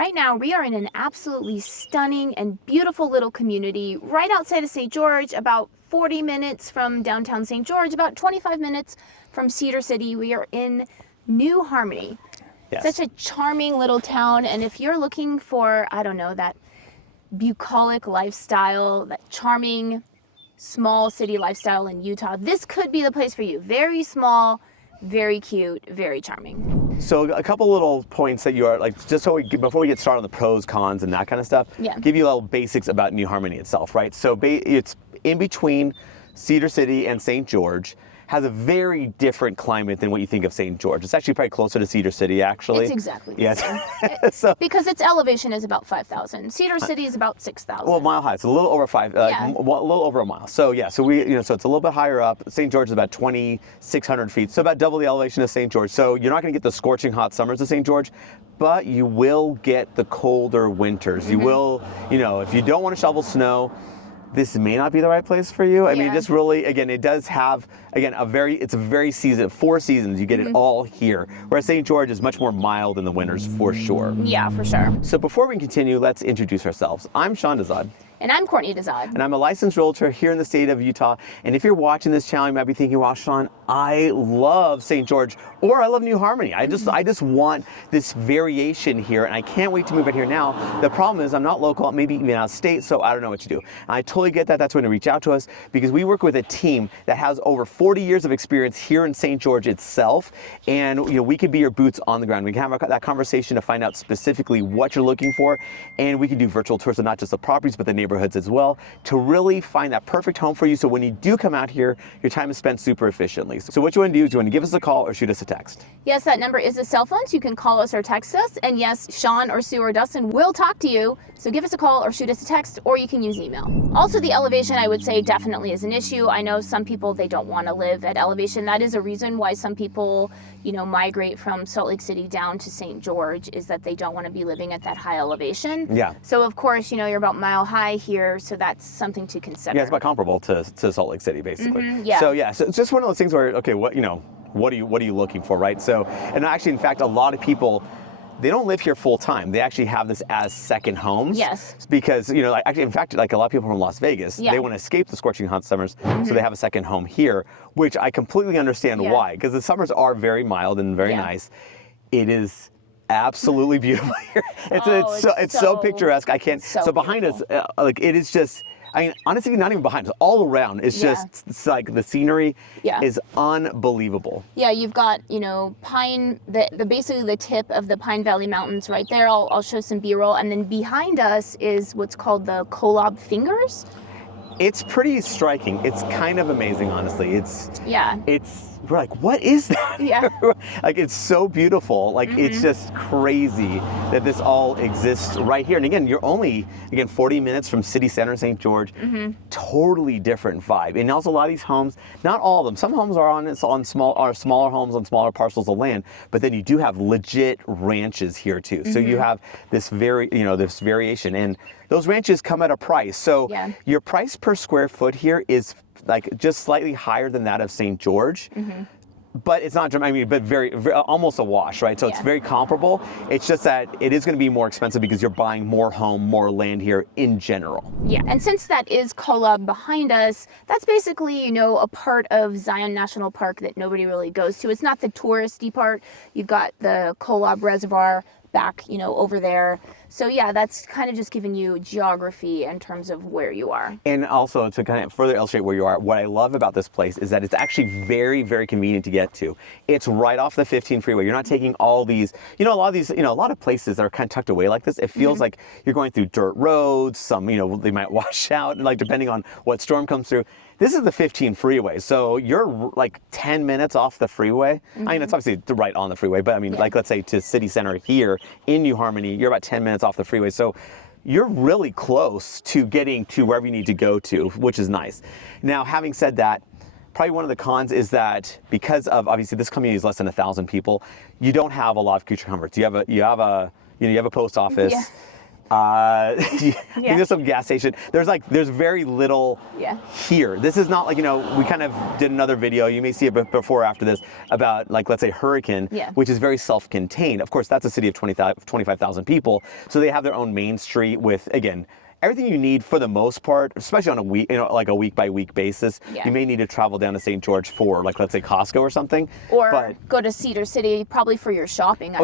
Right now, we are in an absolutely stunning and beautiful little community right outside of St. George, about 40 minutes from downtown St. George, about 25 minutes from Cedar City. We are in New Harmony. Yes. Such a charming little town, and if you're looking for, I don't know, that bucolic lifestyle, that charming small city lifestyle in Utah, this could be the place for you. Very small, very cute, very charming. So a couple little points that you are like, just so before we get started on the pros, cons, and that kind of stuff, Yeah. give you a little basics about New Harmony itself, right? So it's in between Cedar City and St. George. Has a very different climate than what you think of St. George. It's actually probably closer to Cedar City, actually. It's exactly the Yes. same. So, because its elevation is about 5,000. Cedar City is about 6,000. well, mile high. It's a little over Yeah. a little over a mile. So yeah, so so it's a little bit higher up. St. George is about 2,600 feet, so about double the elevation of St. George. So you're not going to get the scorching hot summers of St. George, but you will get the colder winters. You will, if you don't want to shovel snow, this may not be the right place for you. I mean, just really, again, it does have, again, it's a very season, 4 seasons, you get it all here. Whereas St. George is much more mild in the winters, for sure. Yeah, for sure. So before we continue, let's introduce ourselves. I'm Sean Dezad. And I'm Courtney Dezad. And I'm a licensed realtor here in the state of Utah. And if you're watching this channel, you might be thinking, wow, Sean, I love St. George, or I love New Harmony. I just want this variation here, and I can't wait to move out here now. The problem is I'm not local, maybe even out of state, so I don't know what to do. And I totally get that. That's when to reach out to us, because we work with a team that has over 40 years of experience here in St. George itself. And we could be your boots on the ground. We can have that conversation to find out specifically what you're looking for. And we can do virtual tours of not just the properties, but the neighborhoods as well, to really find that perfect home for you. So when you do come out here, your time is spent super efficiently. So what you want to do is you want to give us a call or shoot us a text. Yes, that number is a cell phone, so you can call us or text us. And yes, Sean or Sue or Dustin will talk to you. So give us a call or shoot us a text, or you can use email. Also, the elevation, I would say, definitely is an issue. I know some people, they don't want to live at elevation. That is a reason why some people, migrate from Salt Lake City down to St. George, is that they don't want to be living at that high elevation. Yeah. So of course, you're about mile high here, so that's something to consider. Yeah, it's about comparable to Salt Lake City, basically. Yeah. So yeah, so it's just one of those things where, okay, what are you looking for, right? So, and actually, in fact, a lot of people, they don't live here full time. They actually have this as second homes. Yes. Because, actually, in fact, like a lot of people from Las Vegas, they want to escape the scorching hot summers, so they have a second home here, which I completely understand why, because the summers are very mild and very nice. It is absolutely beautiful here. It's so picturesque. I can't. So behind us, it is just. I mean, honestly, not even behind us, all around. It's just, it's like the scenery is unbelievable. Yeah, you've got, Pine, basically the tip of the Pine Valley Mountains right there. I'll show some B-roll. And then behind us is what's called the Kolob Fingers. It's pretty striking. It's kind of amazing, honestly. We're like, what is that? Yeah. Like, it's so beautiful. Like, it's just crazy that this all exists right here. And again, you're only, 40 minutes from city center St. George. Totally different vibe. And also a lot of these homes, not all of them, some homes are smaller homes on smaller parcels of land, but then you do have legit ranches here too. So you have this this variation, and those ranches come at a price. So your price per square foot here is like just slightly higher than that of St. George. But it's not, but very almost a wash, right? So it's very comparable. It's just that it is going to be more expensive because you're buying more land here in general. Yeah, and since that is Kolob behind us, that's basically, a part of Zion National Park that nobody really goes to. It's not the touristy part. You've got the Kolob Reservoir back, over there. So yeah, that's kind of just giving you geography in terms of where you are. And also to kind of further illustrate where you are, what I love about this place is that it's actually very, very convenient to get to. It's right off the 15 freeway. You're not taking all these, a lot of places that are kind of tucked away like this, it feels like you're going through dirt roads, some, they might wash out, like depending on what storm comes through. This is the 15 freeway, so you're like 10 minutes off the freeway. I mean, it's obviously right on the freeway, but I mean, like let's say to city center here in New Harmony, you're about 10 minutes off the freeway. So you're really close to getting to wherever you need to go to, which is nice. Now, having said that, probably one of the cons is that because of, obviously this community is less than 1,000 people, you don't have a lot of creature comforts. You have a post office. I think there's some gas station. There's very little here. This is not like, you know, we kind of did another video, you may see it before or after this, about like, let's say Hurricane, which is very self-contained. Of course, that's a city of 25,000 people. So they have their own main street with, again, everything you need for the most part, especially on a week, you know, like a week by week basis. You may need to travel down to St. George for, like, let's say Costco or something. Or go to Cedar City, probably for your shopping. I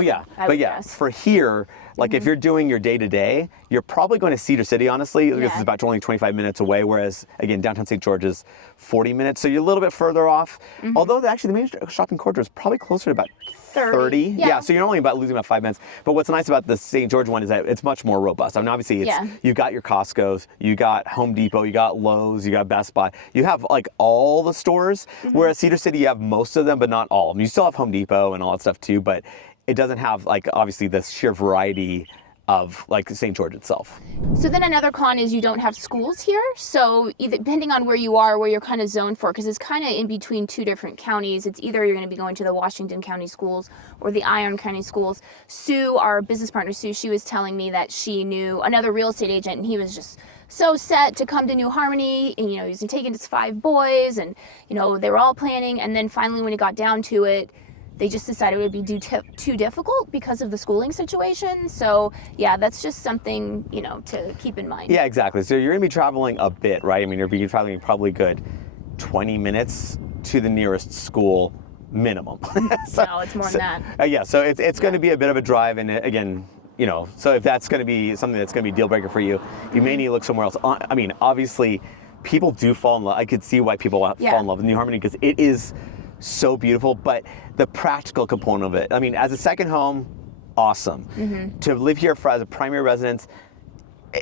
would guess. For here, like if you're doing your day to day, you're probably going to Cedar City, honestly, because it's about only 25 minutes away. Whereas, again, downtown St. George is 40 minutes. So you're a little bit further off. Although actually the main shopping corridor is probably closer to about 30. Yeah, so you're only losing about 5 minutes. But what's nice about the St. George one is that it's much more robust. I mean, obviously, you've got your Costco's, you got Home Depot, you got Lowe's, you got Best Buy. You have like all the stores, whereas Cedar City, you have most of them, but not all of them. You still have Home Depot and all that stuff too, but it doesn't have, like, obviously the sheer variety of like St. George itself. So then another con is you don't have schools here. So either depending on where you are, where you're kind of zoned for, because it's kind of in between two different counties. It's either you're going to be going to the Washington County schools or the Iron County schools. Sue, our business partner Sue, she was telling me that she knew another real estate agent, and he was just so set to come to New Harmony, and you know, he was taking his 5 boys, and you know, they were all planning, and then finally when it got down to it, they just decided it would be too difficult because of the schooling situation. So yeah, that's just something, you know, to keep in mind. Yeah, exactly. So you're gonna be traveling a bit, right? I mean, you're traveling probably good 20 minutes to the nearest school minimum. So, no, it's more than that. Yeah, so it's going to be a bit of a drive, and again, you know, so if that's going to be something that's going to be a deal breaker for you, you may need to look somewhere else. I mean, obviously, people do fall in love. I could see why people fall in love with New Harmony, because it is so beautiful, but the practical component of it, I mean, as a second home, awesome. To live here as a primary residence,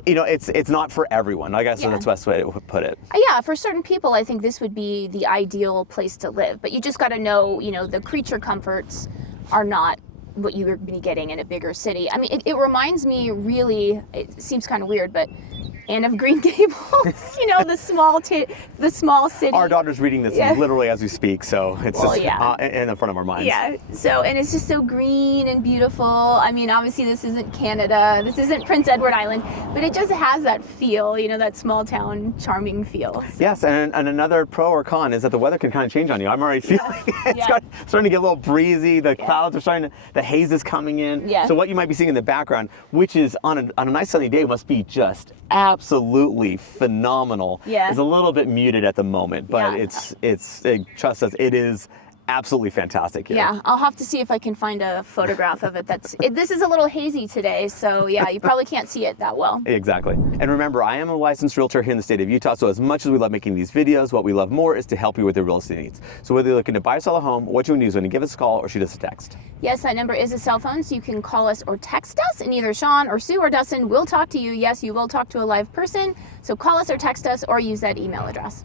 you know, it's not for everyone. I guess that's the best way to put it. Yeah, for certain people, I think this would be the ideal place to live, but you just got to know, you know, the creature comforts are not what you would be getting in a bigger city. I mean, it reminds me really, it seems kind of weird, but Anne of Green Gables, you know, the small city. Our daughter's reading this literally as we speak, so it's in the front of our minds. Yeah, so, and it's just so green and beautiful. I mean, obviously this isn't Canada, this isn't Prince Edward Island, but it just has that feel, you know, that small town charming feel. So. Yes, and another pro or con is that the weather can kind of change on you. I'm already feeling it's starting to get a little breezy, the clouds are starting to, the haze is coming in. So what you might be seeing in the background, which is on a nice sunny day, must be just absolutely phenomenal. It's a little bit muted at the moment, but trust us, it is absolutely fantastic here. Yeah, I'll have to see if I can find a photograph of it. This is a little hazy today, so yeah, you probably can't see it that well. Exactly. And remember, I am a licensed realtor here in the state of Utah, so as much as we love making these videos, what we love more is to help you with your real estate needs. So whether you're looking to buy or sell a home, what you need is when you give us a call or shoot us a text. Yes, that number is a cell phone, so you can call us or text us, and either Sean or Sue or Dustin will talk to you. Yes, you will talk to a live person, so call us or text us or use that email address.